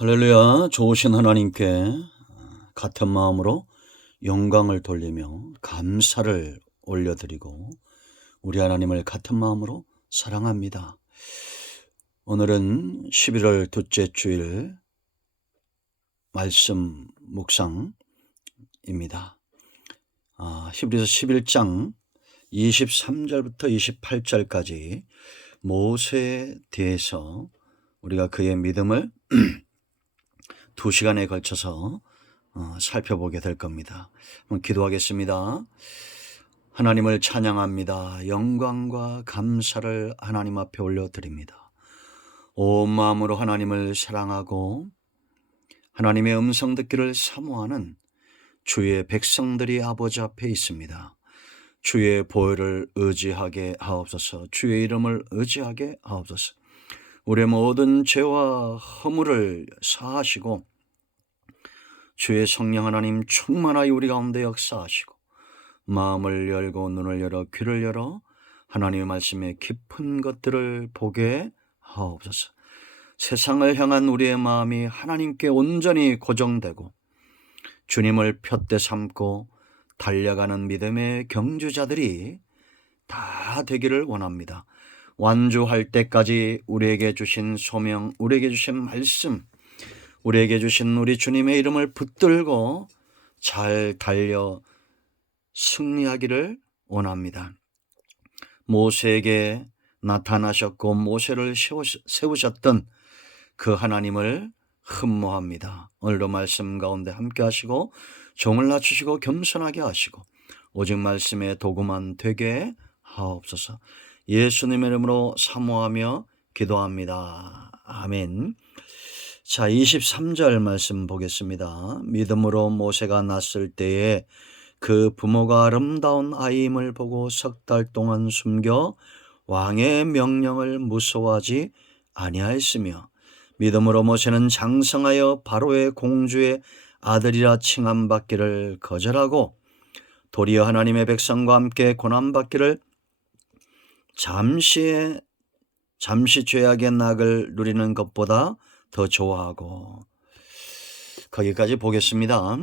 할렐루야. 좋으신 하나님께 같은 마음으로 영광을 돌리며 감사를 올려드리고 우리 하나님을 같은 마음으로 사랑합니다. 오늘은 11월 둘째 주일 말씀 묵상입니다. 히브리서 11장 23절부터 28절까지 모세에 대해서 우리가 그의 믿음을 2시간에 걸쳐서 살펴보게 될 겁니다. 한번 기도하겠습니다. 하나님을 찬양합니다. 영광과 감사를 하나님 앞에 올려드립니다. 온 마음으로 하나님을 사랑하고 하나님의 음성 듣기를 사모하는 주의 백성들이 아버지 앞에 있습니다. 주의 보혈을 의지하게 하옵소서. 주의 이름을 의지하게 하옵소서. 우리의 모든 죄와 허물을 사하시고 주의 성령 하나님 충만하여 우리 가운데 역사하시고 마음을 열고 눈을 열어 귀를 열어 하나님의 말씀의 깊은 것들을 보게 하옵소서. 세상을 향한 우리의 마음이 하나님께 온전히 고정되고 주님을 푯대 삼고 달려가는 믿음의 경주자들이 다 되기를 원합니다. 완주할 때까지 우리에게 주신 소명, 우리에게 주신 말씀, 우리에게 주신 우리 주님의 이름을 붙들고 잘 달려 승리하기를 원합니다. 모세에게 나타나셨고 모세를 세우셨던 그 하나님을 흠모합니다. 오늘도 말씀 가운데 함께 하시고 종을 낮추시고 겸손하게 하시고 오직 말씀의 도구만 되게 하옵소서. 예수님의 이름으로 사모하며 기도합니다. 아멘. 자, 23절 말씀 보겠습니다. 믿음으로 모세가 낳았을 때에 그 부모가 아름다운 아이임을 보고 석 달 동안 숨겨 왕의 명령을 무서워하지 아니하였으며 믿음으로 모세는 장성하여 바로의 공주의 아들이라 칭함받기를 거절하고 도리어 하나님의 백성과 함께 고난받기를 잠시 죄악의 낙을 누리는 것보다 더 좋아하고. 거기까지 보겠습니다.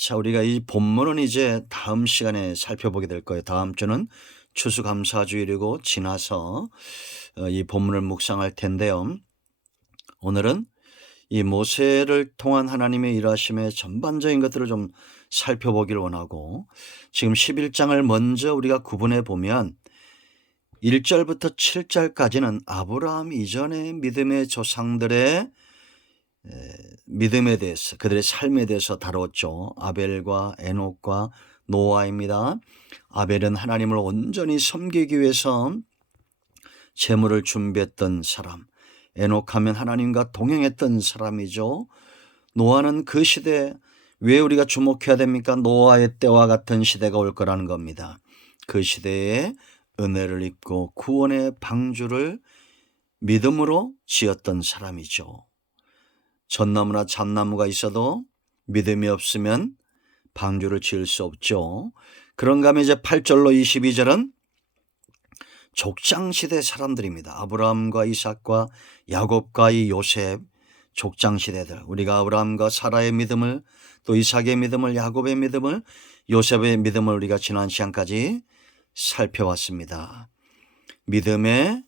자, 우리가 이 본문은 이제 다음 시간에 살펴보게 될 거예요. 다음 주는 추수감사주일이고 지나서 이 본문을 묵상할 텐데요. 오늘은 이 모세를 통한 하나님의 일하심의 전반적인 것들을 좀 살펴보기를 원하고, 지금 11장을 먼저 우리가 구분해 보면 1절부터 7절까지는 아브라함 이전의 믿음의 조상들의 믿음에 대해서, 그들의 삶에 대해서 다뤘죠. 아벨과 에녹과 노아입니다. 아벨은 하나님을 온전히 섬기기 위해서 제물을 준비했던 사람, 에녹하면 하나님과 동행했던 사람이죠. 노아는 그 시대, 왜 우리가 주목해야 됩니까? 노아의 때와 같은 시대가 올 거라는 겁니다. 그 시대에 은혜를 입고 구원의 방주를 믿음으로 지었던 사람이죠. 전나무나 잣나무가 있어도 믿음이 없으면 방주를 지을 수 없죠. 그런가 하면 이제 8절로 22절은 족장시대 사람들입니다. 아브라함과 이삭과 야곱과 이 요셉, 족장시대들. 우리가 아브라함과 사라의 믿음을, 또 이삭의 믿음을, 야곱의 믿음을, 요셉의 믿음을 우리가 지난 시간까지 살펴왔습니다. 믿음의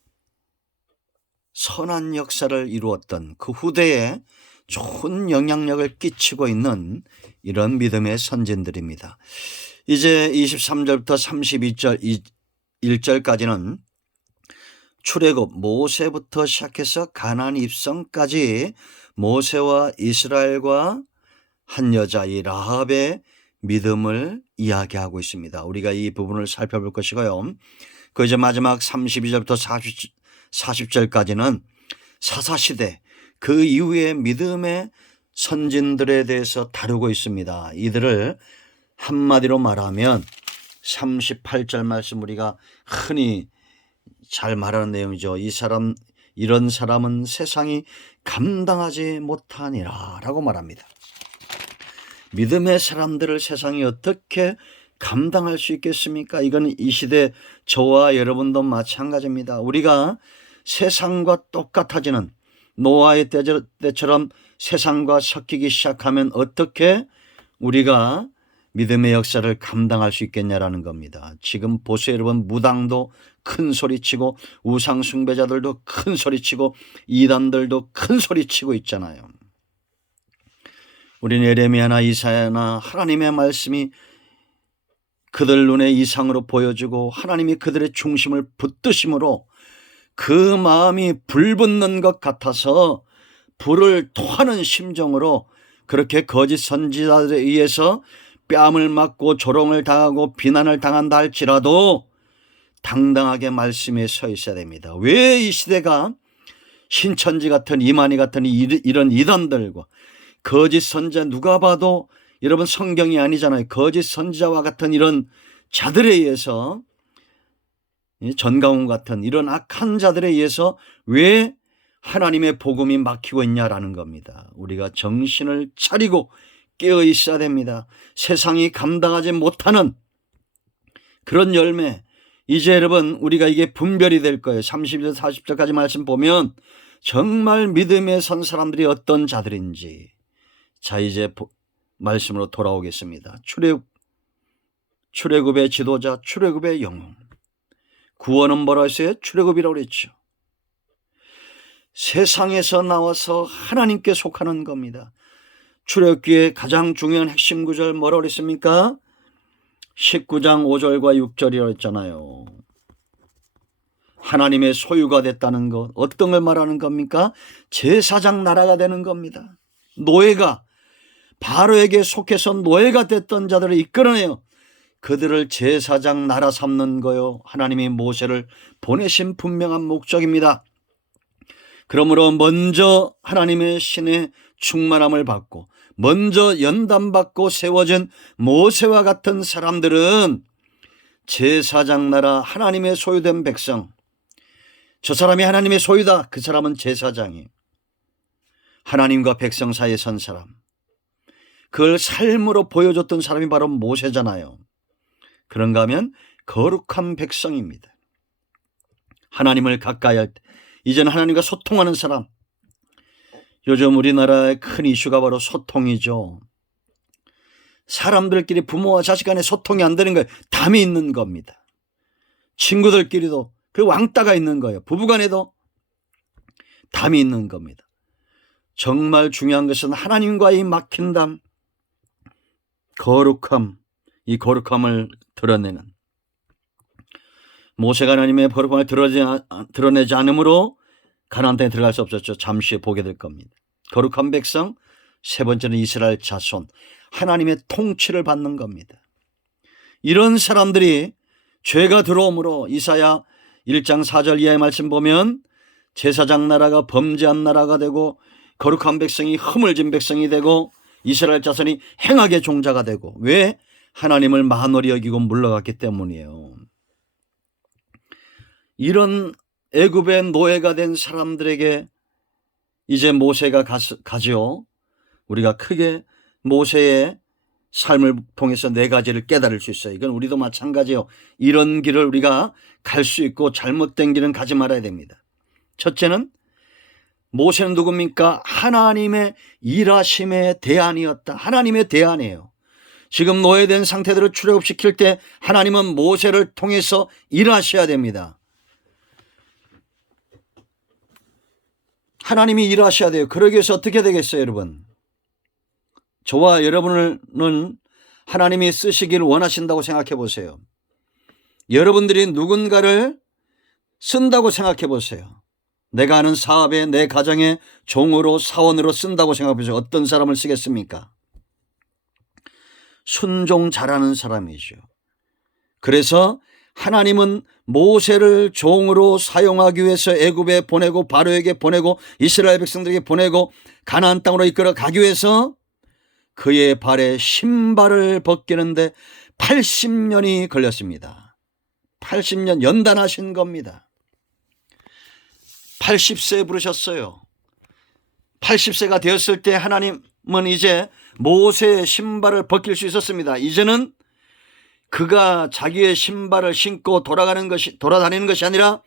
선한 역사를 이루었던 그 후대에 좋은 영향력을 끼치고 있는 이런 믿음의 선진들입니다. 이제 23절부터 32절 1절까지는 출애굽 모세부터 시작해서 가나안 입성까지 모세와 이스라엘과 한 여자 이 라합의 믿음을 이야기하고 있습니다. 우리가 이 부분을 살펴볼 것이고요. 그 이제 마지막 32절부터 40절까지는 사사시대, 그 이후의 믿음의 선진들에 대해서 다루고 있습니다. 이들을 한마디로 말하면 38절 말씀, 우리가 흔히 잘 말하는 내용이죠. 이런 사람은 세상이 감당하지 못하니라 라고 말합니다. 믿음의 사람들을 세상이 어떻게 감당할 수 있겠습니까? 이건 이 시대 저와 여러분도 마찬가지입니다. 우리가 세상과 똑같아지는 노아의 때처럼 세상과 섞이기 시작하면 어떻게 우리가 믿음의 역사를 감당할 수 있겠냐라는 겁니다. 지금 보세요 여러분, 무당도 큰 소리치고 우상 숭배자들도 큰 소리치고 이단들도 큰 소리치고 있잖아요. 우리는 예레미야나 이사야나 하나님의 말씀이 그들 눈에 이상으로 보여지고 하나님이 그들의 중심을 붙드심으로 그 마음이 불붙는 것 같아서 불을 토하는 심정으로 그렇게 거짓 선지자들에 의해서 뺨을 맞고 조롱을 당하고 비난을 당한다 할지라도 당당하게 말씀에 서 있어야 됩니다. 왜 이 시대가 신천지 같은 이만희 같은 이런 이단들과 거짓 선지자, 누가 봐도 여러분 성경이 아니잖아요. 거짓 선지자와 같은 이런 자들에 의해서, 전강훈 같은 이런 악한 자들에 의해서 왜 하나님의 복음이 막히고 있냐라는 겁니다. 우리가 정신을 차리고 깨어 있어야 됩니다. 세상이 감당하지 못하는 그런 열매, 이제 여러분 우리가 이게 분별이 될 거예요. 30절 40절까지 말씀 보면 정말 믿음에 선 사람들이 어떤 자들인지. 자, 이제 말씀으로 돌아오겠습니다. 출애굽의 지도자, 출애굽의 영웅. 구원은 뭐라 했어요? 출애굽이라고 그랬죠. 세상에서 나와서 하나님께 속하는 겁니다. 출애굽기의 가장 중요한 핵심 구절 뭐라고 그랬습니까? 19장 5절과 6절이라고 했잖아요. 하나님의 소유가 됐다는 것, 어떤 걸 말하는 겁니까? 제사장 나라가 되는 겁니다. 노예가, 바로에게 속해서 노예가 됐던 자들을 이끌어내요. 그들을 제사장 나라 삼는 거요. 하나님이 모세를 보내신 분명한 목적입니다. 그러므로 먼저 하나님의 신의 충만함을 받고 먼저 연단받고 세워진 모세와 같은 사람들은 제사장 나라, 하나님의 소유된 백성, 저 사람이 하나님의 소유다, 그 사람은 제사장이에요. 하나님과 백성 사이에 선 사람, 그걸 삶으로 보여줬던 사람이 바로 모세잖아요. 그런가 하면 거룩한 백성입니다. 하나님을 가까이 할 때, 이제는 하나님과 소통하는 사람. 요즘 우리나라의 큰 이슈가 바로 소통이죠. 사람들끼리, 부모와 자식 간에 소통이 안 되는 거예요. 담이 있는 겁니다. 친구들끼리도 그 왕따가 있는 거예요. 부부간에도 담이 있는 겁니다. 정말 중요한 것은 하나님과의 막힌 담, 거룩함, 이 거룩함을 드러내는, 모세가 하나님의 거룩함을 드러내지 않으므로 가나안 땅에 들어갈 수 없었죠. 잠시 후에 보게 될 겁니다. 거룩한 백성, 세 번째는 이스라엘 자손, 하나님의 통치를 받는 겁니다. 이런 사람들이 죄가 들어오므로 이사야 1장 4절 이하의 말씀 보면 제사장 나라가 범죄한 나라가 되고 거룩한 백성이 허물진 백성이 되고 이스라엘 자손이 행악의 종자가 되고, 왜? 하나님을 만홀히 여기고 물러갔기 때문이에요. 이런 애굽의 노예가 된 사람들에게 이제 모세가 가죠. 우리가 크게 모세의 삶을 통해서 네 가지를 깨달을 수 있어요. 이건 우리도 마찬가지예요. 이런 길을 우리가 갈 수 있고 잘못된 길은 가지 말아야 됩니다. 첫째는, 모세는 누굽니까? 하나님의 일하심의 대안이었다. 하나님의 대안이에요. 지금 노예된 상태들을 출애굽시킬 때 하나님은 모세를 통해서 일하셔야 됩니다. 하나님이 일하셔야 돼요. 그러기 위해서 어떻게 되겠어요, 여러분? 저와 여러분은 하나님이 쓰시기를 원하신다고 생각해 보세요. 여러분들이 누군가를 쓴다고 생각해 보세요. 내가 하는 사업에, 내 가정에 종으로, 사원으로 쓴다고 생각해 보세요. 어떤 사람을 쓰겠습니까? 순종 잘하는 사람이죠. 그래서 하나님은 모세를 종으로 사용하기 위해서 애굽에 보내고 바로에게 보내고 이스라엘 백성들에게 보내고 가나안 땅으로 이끌어 가기 위해서 그의 발에 신발을 벗기는데 80년이 걸렸습니다. 80년 연단하신 겁니다. 80세에 부르셨어요. 80세가 되었을 때 하나님은 이제 모세의 신발을 벗길 수 있었습니다. 이제는 그가 자기의 신발을 신고 돌아다니는 것이 아니라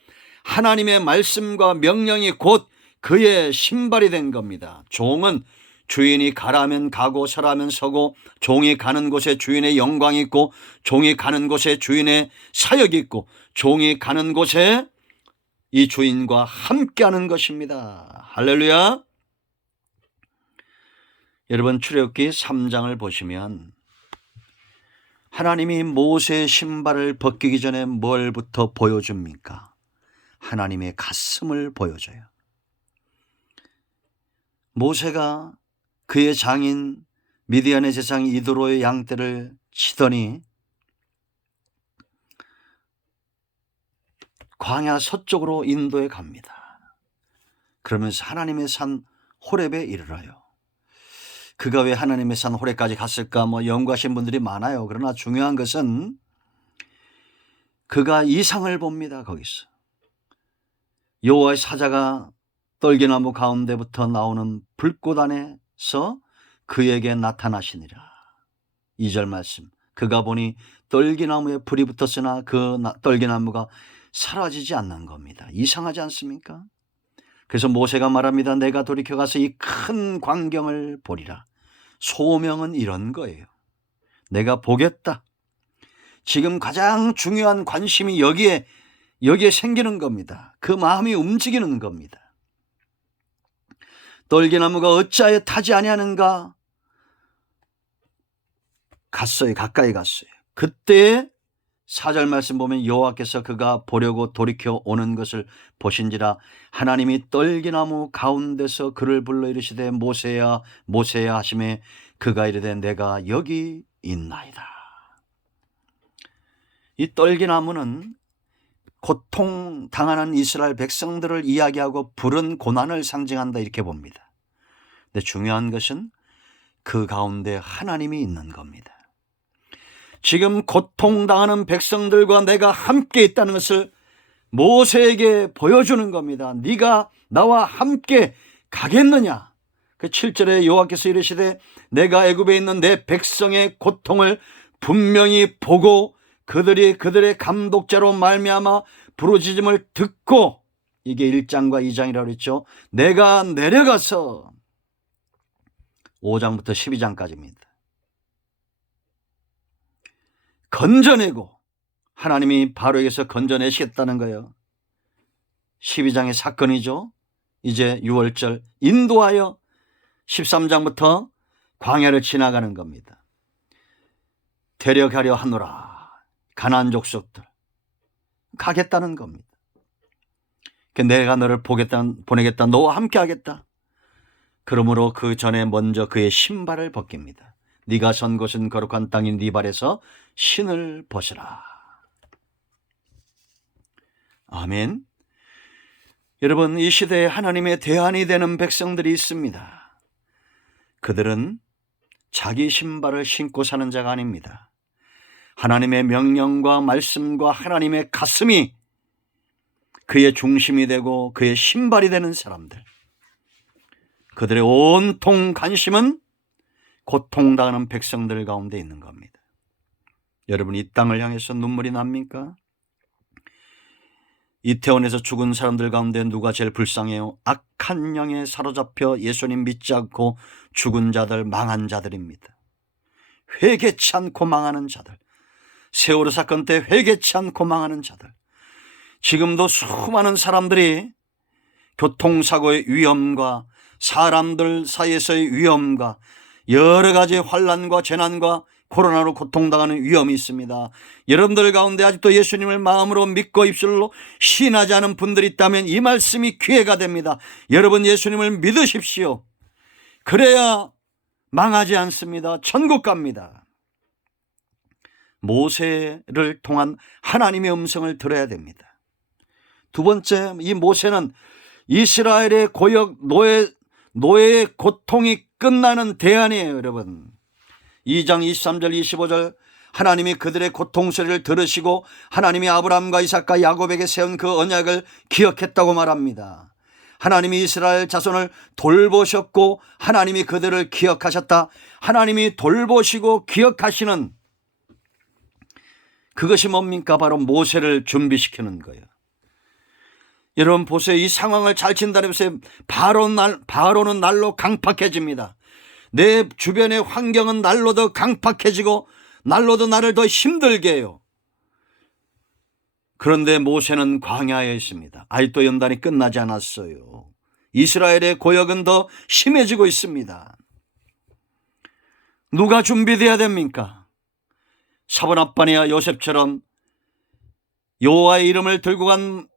하나님의 말씀과 명령이 곧 그의 신발이 된 겁니다. 종은 주인이 가라면 가고 서라면 서고, 종이 가는 곳에 주인의 영광이 있고, 종이 가는 곳에 주인의 사역이 있고, 종이 가는 곳에 이 주인과 함께하는 것입니다. 할렐루야. 여러분, 출애굽기 3장을 보시면 하나님이 모세의 신발을 벗기기 전에 뭘부터 보여줍니까? 하나님의 가슴을 보여줘요. 모세가 그의 장인 미디안의 제사장 이드로의 양떼를 치더니 광야 서쪽으로 인도에 갑니다. 그러면서 하나님의 산 호렙에 이르러요. 그가 왜 하나님의 산 호렙까지 갔을까? 연구하신 분들이 많아요. 그러나 중요한 것은 그가 이상을 봅니다. 거기서 여호와의 사자가 떨기나무 가운데부터 나오는 불꽃 안에서 그에게 나타나시니라. 2절 말씀. 그가 보니 떨기나무에 불이 붙었으나 그 떨기나무가 사라지지 않는 겁니다. 이상하지 않습니까? 그래서 모세가 말합니다. 내가 돌이켜 가서 이 큰 광경을 보리라. 소명은 이런 거예요. 내가 보겠다. 지금 가장 중요한 관심이 여기에 생기는 겁니다. 그 마음이 움직이는 겁니다. 떨기나무가 어찌하여 타지 아니하는가? 갔어요. 가까이 갔어요. 그때 4절 말씀 보면 여호와께서 그가 보려고 돌이켜 오는 것을 보신지라 하나님이 떨기나무 가운데서 그를 불러 이르시되 모세야 모세야 하시매 그가 이르되 내가 여기 있나이다. 이 떨기나무는 고통당하는 이스라엘 백성들을 이야기하고 불은 고난을 상징한다 이렇게 봅니다. 근데 중요한 것은 그 가운데 하나님이 있는 겁니다. 지금 고통당하는 백성들과 내가 함께 있다는 것을 모세에게 보여주는 겁니다. 네가 나와 함께 가겠느냐? 그 7절에 여호와께서 이르시되 내가 애굽에 있는 내 백성의 고통을 분명히 보고 그들의 감독자로 말미암아 부르짖음을 듣고, 이게 1장과 2장이라고 그랬죠. 내가 내려가서 5장부터 12장까지입니다. 건져내고, 하나님이 바로에게서 건져내시겠다는 거예요. 12장의 사건이죠. 이제 6월절 인도하여 13장부터 광야를 지나가는 겁니다. 데려가려 하노라. 가나안 족속들 가겠다는 겁니다. 내가 너를 보내겠다. 너와 함께 하겠다. 그러므로 그 전에 먼저 그의 신발을 벗깁니다. 네가 선 곳은 거룩한 땅인 네 발에서 신을 벗으라. 아멘. 여러분, 이 시대에 하나님의 대안이 되는 백성들이 있습니다. 그들은 자기 신발을 신고 사는 자가 아닙니다. 하나님의 명령과 말씀과 하나님의 가슴이 그의 중심이 되고 그의 신발이 되는 사람들. 그들의 온통 관심은 고통당하는 백성들 가운데 있는 겁니다. 여러분, 이 땅을 향해서 눈물이 납니까? 이태원에서 죽은 사람들 가운데 누가 제일 불쌍해요? 악한 영에 사로잡혀 예수님 믿지 않고 죽은 자들, 망한 자들입니다. 회개치 않고 망하는 자들, 세월호 사건 때 회개치 않고 망하는 자들, 지금도 수많은 사람들이 교통사고의 위험과 사람들 사이에서의 위험과 여러 가지 환난과 재난과 코로나로 고통당하는 위험이 있습니다. 여러분들 가운데 아직도 예수님을 마음으로 믿고 입술로 신하지 않은 분들이 있다면 이 말씀이 기회가 됩니다. 여러분, 예수님을 믿으십시오. 그래야 망하지 않습니다. 천국 갑니다. 모세를 통한 하나님의 음성을 들어야 됩니다. 두 번째, 이 모세는 이스라엘의 고역, 노예의 고통이 끝나는 대안이에요. 여러분, 2장 23절 25절 하나님이 그들의 고통 소리를 들으시고 하나님이 아브라함과 이삭과 야곱에게 세운 그 언약을 기억했다고 말합니다. 하나님이 이스라엘 자손을 돌보셨고 하나님이 그들을 기억하셨다. 하나님이 돌보시고 기억하시는 그것이 뭡니까? 바로 모세를 준비시키는 거예요. 여러분 보세요. 이 상황을 잘 진단해보세요. 바로는 날로 강팍해집니다. 내 주변의 환경은 날로 더 강팍해지고 날로도 나를 더 힘들게 해요. 그런데 모세는 광야에 있습니다. 아직도 연단이 끝나지 않았어요. 이스라엘의 고역은 더 심해지고 있습니다. 누가 준비돼야 됩니까? 사본압바니아 요셉처럼 여호와의 이름을 들고 간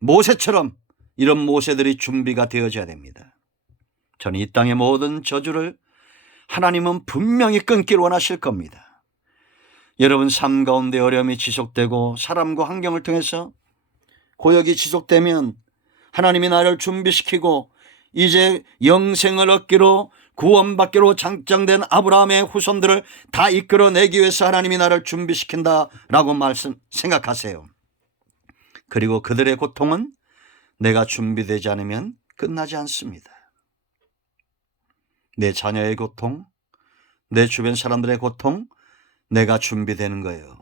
모세처럼 이런 모세들이 준비가 되어져야 됩니다. 저는 이 땅의 모든 저주를 하나님은 분명히 끊기를 원하실 겁니다. 여러분 삶 가운데 어려움이 지속되고 사람과 환경을 통해서 고역이 지속되면 하나님이 나를 준비시키고 이제 영생을 얻기로 구원받기로 장장된 아브라함의 후손들을 다 이끌어내기 위해서 하나님이 나를 준비시킨다라고 생각하세요. 그리고 그들의 고통은 내가 준비되지 않으면 끝나지 않습니다. 내 자녀의 고통, 내 주변 사람들의 고통, 내가 준비되는 거예요.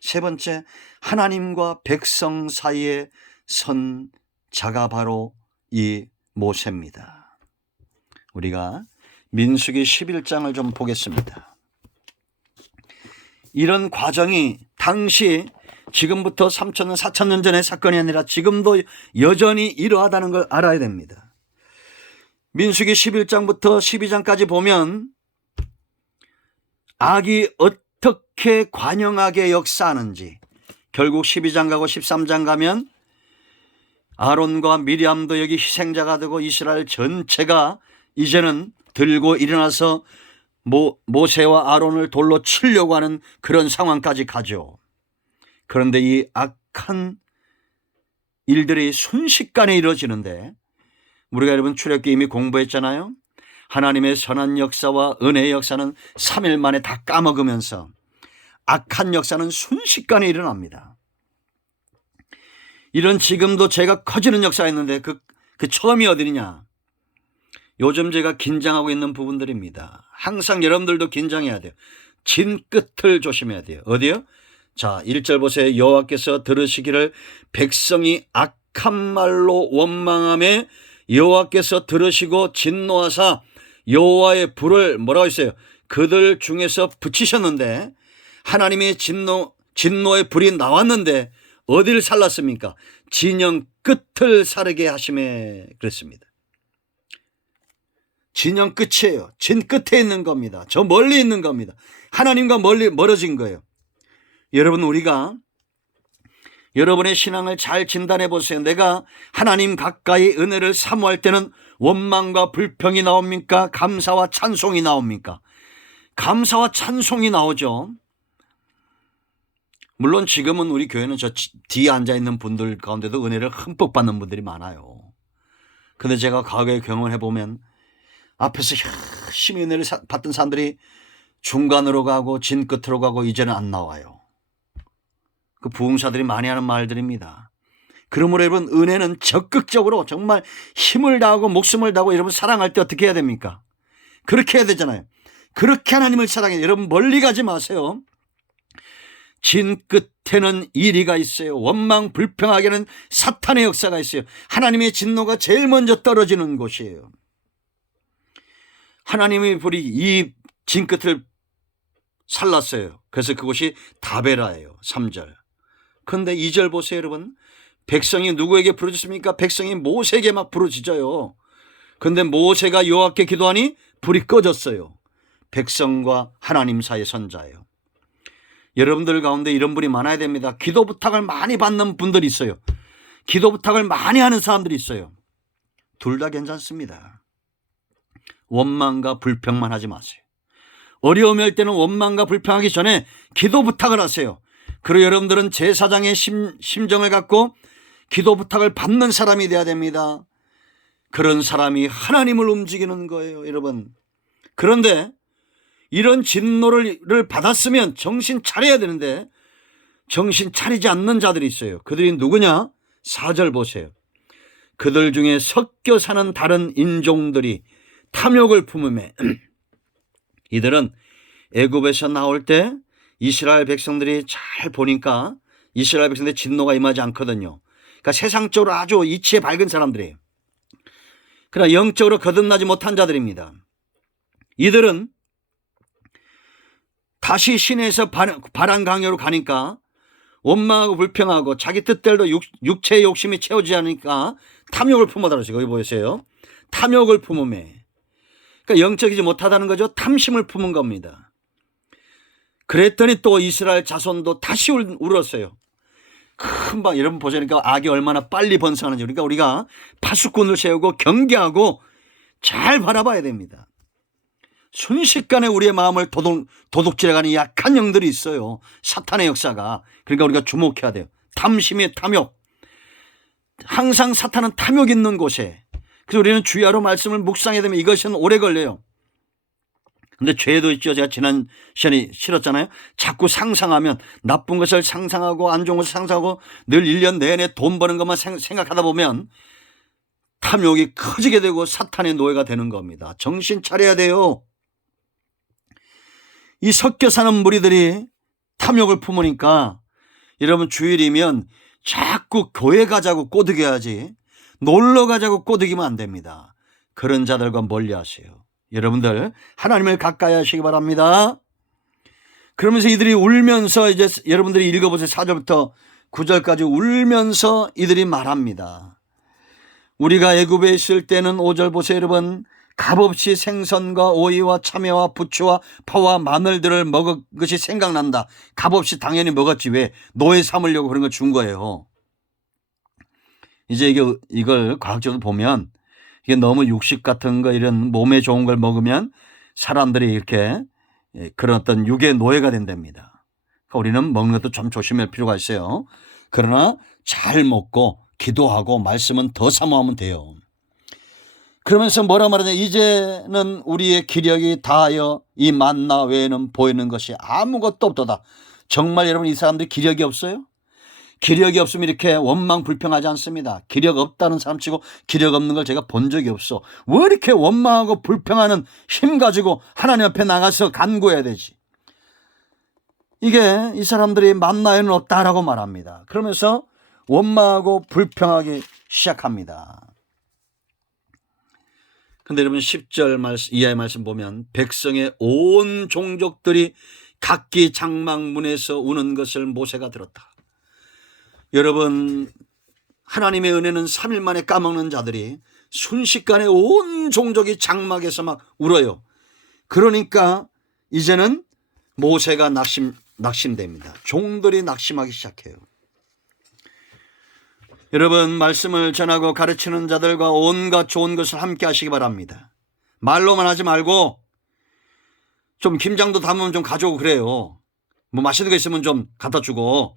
세 번째, 하나님과 백성 사이에 선 자가 바로 이 모세입니다. 우리가 민수기 11장을 좀 보겠습니다. 이런 과정이 당시 지금부터 3,000년, 4,000년 전의 사건이 아니라 지금도 여전히 이러하다는 걸 알아야 됩니다. 민수기 11장부터 12장까지 보면 악이 어떻게 관영하게 역사하는지, 결국 12장 가고 13장 가면 아론과 미리암도 여기 희생자가 되고 이스라엘 전체가 이제는 들고 일어나서 모세와 아론을 돌로 치려고 하는 그런 상황까지 가죠. 그런데 이 악한 일들이 순식간에 이루어지는데 우리가 여러분 출애굽기 이미 공부했잖아요. 하나님의 선한 역사와 은혜의 역사는 3일 만에 다 까먹으면서 악한 역사는 순식간에 일어납니다. 이런 지금도 제가 커지는 역사가 있는데 그 처음이 어디냐? 요즘 제가 긴장하고 있는 부분들입니다. 항상 여러분들도 긴장해야 돼요. 진 끝을 조심해야 돼요. 어디요? 자, 1절 보세요. 여호와께서 들으시기를 백성이 악한 말로 원망하며 여호와께서 들으시고 진노하사 여호와의 불을 뭐라고 했어요? 그들 중에서 붙이셨는데 하나님의 진노의 불이 나왔는데 어디를 살랐습니까? 진영 끝을 사르게 하심에 그랬습니다. 진영 끝이에요. 진 끝에 있는 겁니다. 저 멀리 있는 겁니다. 하나님과 멀어진 거예요. 여러분, 우리가 여러분의 신앙을 잘 진단해 보세요. 내가 하나님 가까이 은혜를 사모할 때는 원망과 불평이 나옵니까? 감사와 찬송이 나옵니까? 감사와 찬송이 나오죠. 물론 지금은 우리 교회는 저 뒤에 앉아있는 분들 가운데도 은혜를 흠뻑 받는 분들이 많아요. 근데 제가 과거에 경험해 보면 앞에서 열심히 은혜를 받던 사람들이 중간으로 가고 진 끝으로 가고 이제는 안 나와요. 그 부흥사들이 많이 하는 말들입니다. 그러므로 여러분, 은혜는 적극적으로 정말 힘을 다하고 목숨을 다하고 여러분 사랑할 때 어떻게 해야 됩니까? 그렇게 해야 되잖아요. 그렇게 하나님을 사랑해요. 여러분 멀리 가지 마세요. 진 끝에는 이리가 있어요. 원망 불평하게는 사탄의 역사가 있어요. 하나님의 진노가 제일 먼저 떨어지는 곳이에요. 하나님의 불이 이 진 끝을 살랐어요. 그래서 그곳이 다베라예요. 3절. 그런데 2절 보세요, 여러분. 백성이 누구에게 부르짖습니까? 백성이 모세에게 막 부르짖어요. 그런데 모세가 여호와께 기도하니 불이 꺼졌어요. 백성과 하나님 사이의 선자예요. 여러분들 가운데 이런 분이 많아야 됩니다. 기도 부탁을 많이 받는 분들이 있어요. 기도 부탁을 많이 하는 사람들이 있어요. 둘 다 괜찮습니다. 원망과 불평만 하지 마세요. 어려움이 올 때는 원망과 불평하기 전에 기도 부탁을 하세요. 그리고 여러분들은 제사장의 심정을 갖고 기도 부탁을 받는 사람이 돼야 됩니다. 그런 사람이 하나님을 움직이는 거예요, 여러분. 그런데 이런 진노를 받았으면 정신 차려야 되는데 정신 차리지 않는 자들이 있어요. 그들이 누구냐? 4절 보세요. 그들 중에 섞여 사는 다른 인종들이 탐욕을 품으며 이들은 애굽에서 나올 때 이스라엘 백성들이 잘 보니까 이스라엘 백성들의 진노가 임하지 않거든요. 그러니까 세상적으로 아주 이치에 밝은 사람들이에요. 그러나 영적으로 거듭나지 못한 자들입니다. 이들은 다시 시내에서 바람 강요로 가니까 원망하고 불평하고 자기 뜻대로 육체의 욕심이 채워지지 않으니까 탐욕을 품어다라서 거기 보세요. 탐욕을 품음에. 그러니까 영적이지 못하다는 거죠. 탐심을 품은 겁니다. 그랬더니 또 이스라엘 자손도 다시 울었어요. 금방 여러분 보시니까 악이 얼마나 빨리 번성하는지. 그러니까 우리가 파수꾼을 세우고 경계하고 잘 바라봐야 됩니다. 순식간에 우리의 마음을 도둑질해가는 약한 영들이 있어요. 사탄의 역사가. 그러니까 우리가 주목해야 돼요. 탐심의 탐욕. 항상 사탄은 탐욕 있는 곳에. 그래서 우리는 주야로 말씀을 묵상해야 되면 이것은 오래 걸려요. 근데 죄도 있죠. 제가 지난 시간에 실었잖아요. 자꾸 상상하면 나쁜 것을 상상하고 안 좋은 것을 상상하고 늘 1년 내내 돈 버는 것만 생각하다 보면 탐욕이 커지게 되고 사탄의 노예가 되는 겁니다. 정신 차려야 돼요. 이 섞여 사는 무리들이 탐욕을 품으니까 여러분 주일이면 자꾸 교회 가자고 꼬드겨야지 놀러 가자고 꼬드기면 안 됩니다. 그런 자들과 멀리 하세요. 여러분들 하나님을 가까이 하시기 바랍니다. 그러면서 이들이 울면서 이제 여러분들이 읽어보세요. 4절부터 9절까지 울면서 이들이 말합니다. 우리가 애굽에 있을 때는 5절 보세요. 여러분 값없이 생선과 오이와 참외와 부추와 파와 마늘들을 먹은 것이 생각난다. 값없이 당연히 먹었지 왜 노예 삼으려고 그런 걸 준 거예요. 이제 이걸 과학적으로 보면 이게 너무 육식 같은 거 이런 몸에 좋은 걸 먹으면 사람들이 이렇게 그런 어떤 육의 노예가 된답니다. 그러니까 우리는 먹는 것도 좀 조심할 필요가 있어요. 그러나 잘 먹고 기도하고 말씀은 더 사모하면 돼요. 그러면서 뭐라 말하냐. 이제는 우리의 기력이 다하여 이 만나 외에는 보이는 것이 아무것도 없도다. 정말 여러분 이 사람들 기력이 없어요? 기력이 없으면 이렇게 원망 불평하지 않습니다. 기력 없다는 사람 치고 기력 없는 걸 제가 본 적이 없어. 왜 이렇게 원망하고 불평하는 힘 가지고 하나님 앞에 나가서 간구해야 되지. 이게 이 사람들이 만나에는 없다라고 말합니다. 그러면서 원망하고 불평하기 시작합니다. 근데 여러분 10절 이하의 말씀 보면 백성의 온 종족들이 각기 장막문에서 우는 것을 모세가 들었다. 여러분 하나님의 은혜는 3일 만에 까먹는 자들이 순식간에 온 종족이 장막에서 막 울어요. 그러니까 이제는 모세가 낙심됩니다. 종들이 낙심하기 시작해요. 여러분 말씀을 전하고 가르치는 자들과 온갖 좋은 것을 함께 하시기 바랍니다. 말로만 하지 말고 좀 김장도 담으면 좀 가져오고 그래요. 뭐 맛있는 거 있으면 좀 갖다 주고.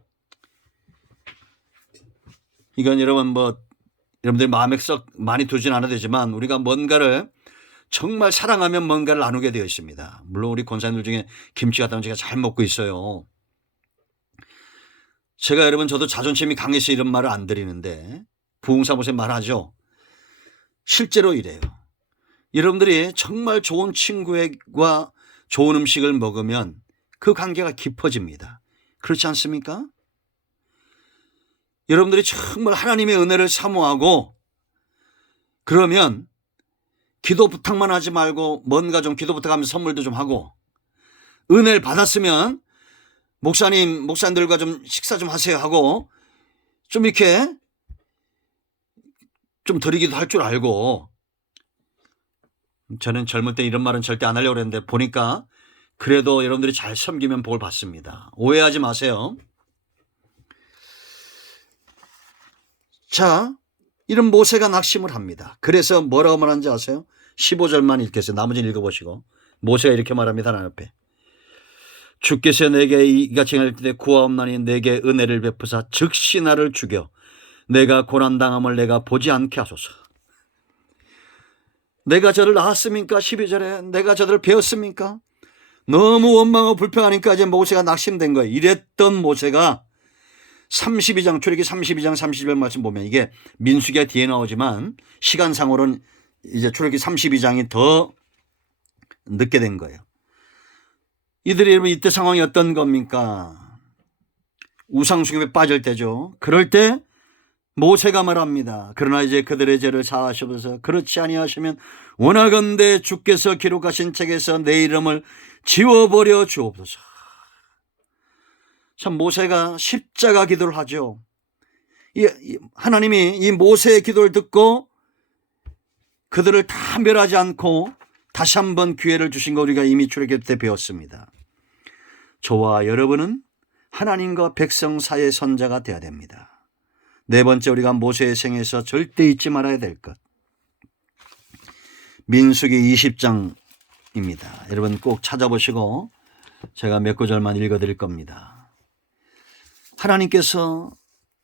이건 여러분 여러분들이 마음에 썩 많이 두진 않아도 되지만 우리가 뭔가를 정말 사랑하면 뭔가를 나누게 되어 있습니다. 물론 우리 권사님들 중에 김치 같은 건 제가 잘 먹고 있어요. 제가 여러분 저도 자존심이 강해서 이런 말을 안 드리는데 부흥사무소에 말하죠. 실제로 이래요. 여러분들이 정말 좋은 친구와 좋은 음식을 먹으면 그 관계가 깊어집니다. 그렇지 않습니까? 여러분들이 정말 하나님의 은혜를 사모하고 그러면 기도 부탁만 하지 말고 뭔가 좀 기도 부탁하면서 선물도 좀 하고 은혜를 받았으면 목사님들과 좀 식사 좀 하세요 하고 좀 이렇게 좀 드리기도 할 줄 알고. 저는 젊을 때 이런 말은 절대 안 하려고 했는데 보니까 그래도 여러분들이 잘 섬기면 복을 받습니다. 오해하지 마세요. 자, 이런 모세가 낙심을 합니다. 그래서 뭐라고 말하는지 아세요? 15절만 읽겠어요. 나머지는 읽어보시고. 모세가 이렇게 말합니다. 하나님 앞에. 주께서 내게 이같이 행할 때 구하옵나니 내게 은혜를 베푸사 즉시 나를 죽여 내가 고난당함을 내가 보지 않게 하소서. 내가 저를 낳았습니까? 12절에 내가 저를 배웠습니까? 너무 원망하고 불평하니까 이제 모세가 낙심된 거예요. 이랬던 모세가 32장 출애굽기 32장 30절 말씀 보면 이게 민수기가 뒤에 나오지만 시간상으로는 이제 출애굽기 32장이 더 늦게 된 거예요. 이들이 여러분 이때 상황이 어떤 겁니까? 우상숭배에 빠질 때죠. 그럴 때 모세가 말합니다. 그러나 이제 그들의 죄를 사하셔서 그렇지 아니하시면 원하건대 주께서 기록하신 책에서 내 이름을 지워버려 주옵소서. 참 모세가 십자가 기도를 하죠. 하나님이 이 모세의 기도를 듣고 그들을 다 멸하지 않고 다시 한번 기회를 주신 거 우리가 이미 출애굽 때 배웠습니다. 저와 여러분은 하나님과 백성 사이의 선자가 되어야 됩니다. 네 번째, 우리가 모세의 생에서 절대 잊지 말아야 될 것, 민수기 20장입니다. 여러분 꼭 찾아보시고 제가 몇 구절만 읽어드릴 겁니다. 하나님께서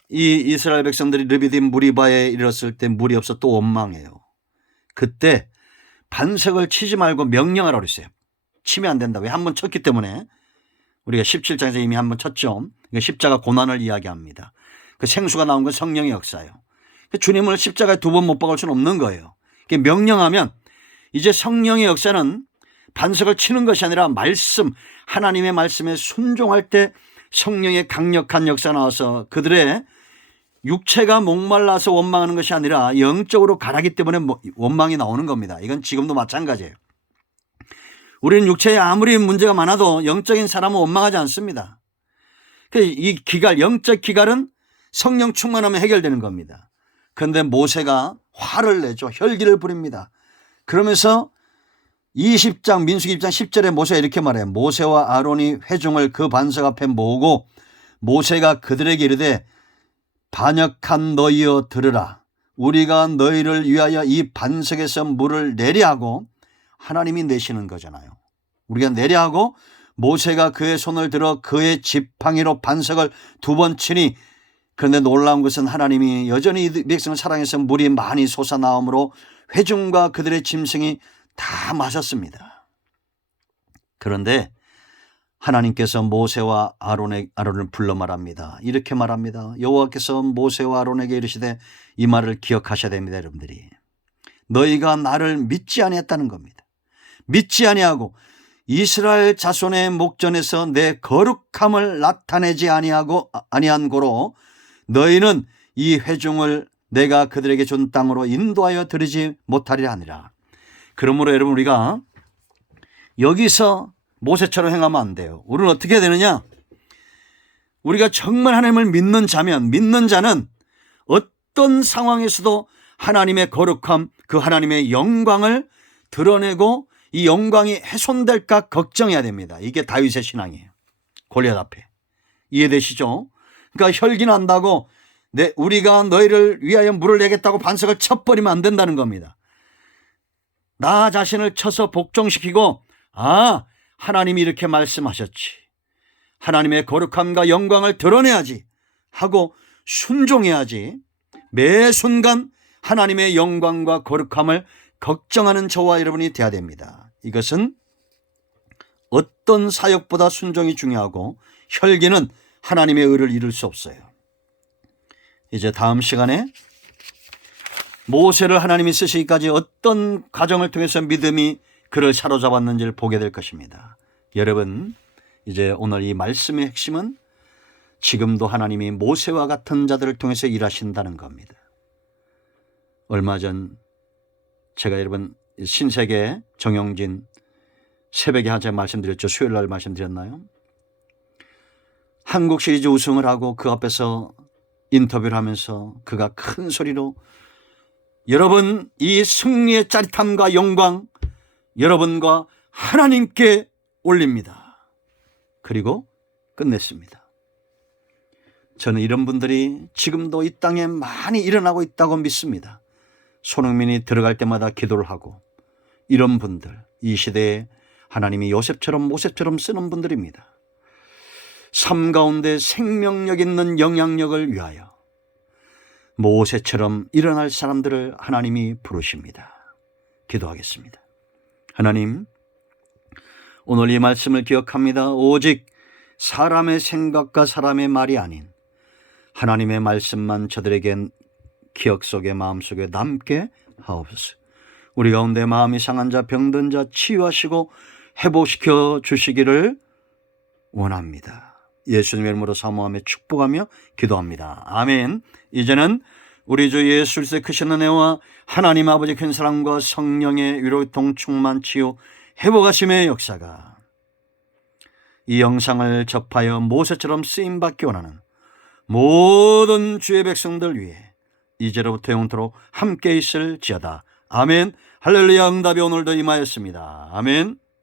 이 이스라엘 백성들이 르비딤 무리바에 이르렀을 때 물이 없어 또 원망해요. 그때 반석을 치지 말고 명령하라고 그랬어요. 치면 안 된다. 왜? 한번 쳤기 때문에. 우리가 17장에서 이미 한번 쳤죠. 십자가 고난을 이야기합니다. 그 생수가 나온 건 성령의 역사예요. 주님을 십자가에 두 번 못 박을 수는 없는 거예요. 명령하면 이제 성령의 역사는 반석을 치는 것이 아니라 말씀, 하나님의 말씀에 순종할 때 성령의 강력한 역사 나와서 그들의 육체가 목말라서 원망하는 것이 아니라 영적으로 가라기 때문에 원망이 나오는 겁니다. 이건 지금도 마찬가지예요. 우리는 육체에 아무리 문제가 많아도 영적인 사람은 원망하지 않습니다. 이 기갈, 영적 기갈은 성령 충만하면 해결되는 겁니다. 그런데 모세가 화를 내죠. 혈기를 부립니다. 그러면서 20장 민수기 20장 10절에 모세가 이렇게 말해요. 모세와 아론이 회중을 그 반석 앞에 모으고 모세가 그들에게 이르되 반역한 너희여 들으라. 우리가 너희를 위하여 이 반석에서 물을 내려 하고, 하나님이 내시는 거잖아요. 우리가 내려 하고 모세가 그의 손을 들어 그의 지팡이로 반석을 두 번 치니, 그런데 놀라운 것은 하나님이 여전히 이 백성을 사랑해서 물이 많이 솟아나오므로 회중과 그들의 짐승이 다 마셨습니다. 그런데 하나님께서 모세와 아론을 불러 말합니다. 이렇게 말합니다. 여호와께서 모세와 아론에게 이르시되, 이 말을 기억하셔야 됩니다. 여러분들이 너희가 나를 믿지 아니했다는 겁니다. 믿지 아니하고 이스라엘 자손의 목전에서 내 거룩함을 나타내지 아니한 고로 너희는 이 회중을 내가 그들에게 준 땅으로 인도하여 들이지 못하리라 하니라. 그러므로 여러분, 우리가 여기서 모세처럼 행하면 안 돼요. 우리는 어떻게 해야 되느냐? 우리가 정말 하나님을 믿는 자면, 믿는 자는 어떤 상황에서도 하나님의 거룩함, 그 하나님의 영광을 드러내고 이 영광이 훼손될까 걱정해야 됩니다. 이게 다윗의 신앙이에요. 골리앗 앞에. 이해되시죠? 그러니까 혈기 난다고 우리가 너희를 위하여 물을 내겠다고 반석을 쳐버리면 안 된다는 겁니다. 나 자신을 쳐서 복종시키고, 하나님이 이렇게 말씀하셨지, 하나님의 거룩함과 영광을 드러내야지 하고 순종해야지, 매 순간 하나님의 영광과 거룩함을 걱정하는 저와 여러분이 돼야 됩니다. 이것은 어떤 사역보다 순종이 중요하고, 혈기는 하나님의 의를 이룰 수 없어요. 이제 다음 시간에 모세를 하나님이 쓰시기까지 어떤 과정을 통해서 믿음이 그를 사로잡았는지를 보게 될 것입니다. 여러분, 이제 오늘 이 말씀의 핵심은 지금도 하나님이 모세와 같은 자들을 통해서 일하신다는 겁니다. 얼마 전 제가 여러분 신세계 정영진 새벽에 한참 말씀드렸죠. 수요일 날 말씀드렸나요? 한국 시리즈 우승을 하고 그 앞에서 인터뷰를 하면서 그가 큰 소리로, 여러분, 이 승리의 짜릿함과 영광 여러분과 하나님께 올립니다. 그리고 끝냈습니다. 저는 이런 분들이 지금도 이 땅에 많이 일어나고 있다고 믿습니다. 손흥민이 들어갈 때마다 기도를 하고, 이런 분들, 이 시대에 하나님이 요셉처럼 모세처럼 쓰는 분들입니다. 삶 가운데 생명력 있는 영향력을 위하여 모세처럼 일어날 사람들을 하나님이 부르십니다. 기도하겠습니다. 하나님, 오늘 이 말씀을 기억합니다. 오직 사람의 생각과 사람의 말이 아닌 하나님의 말씀만 저들에게 기억 속에, 마음속에 남게 하옵소서. 우리 가운데 마음이 상한 자, 병든 자 치유하시고 회복시켜 주시기를 원합니다. 예수님의 이름으로 사모하며 축복하며 기도합니다. 아멘. 이제는 우리 주 예수 그리스도의 크신 은혜와 하나님 아버지 큰 사랑과 성령의 위로통 충만치유 회복하심의 역사가 이 영상을 접하여 모세처럼 쓰임받기 원하는 모든 주의 백성들 위해 이제로부터 영원토록 함께 있을지어다. 아멘. 할렐루야. 응답이 오늘도 임하였습니다. 아멘.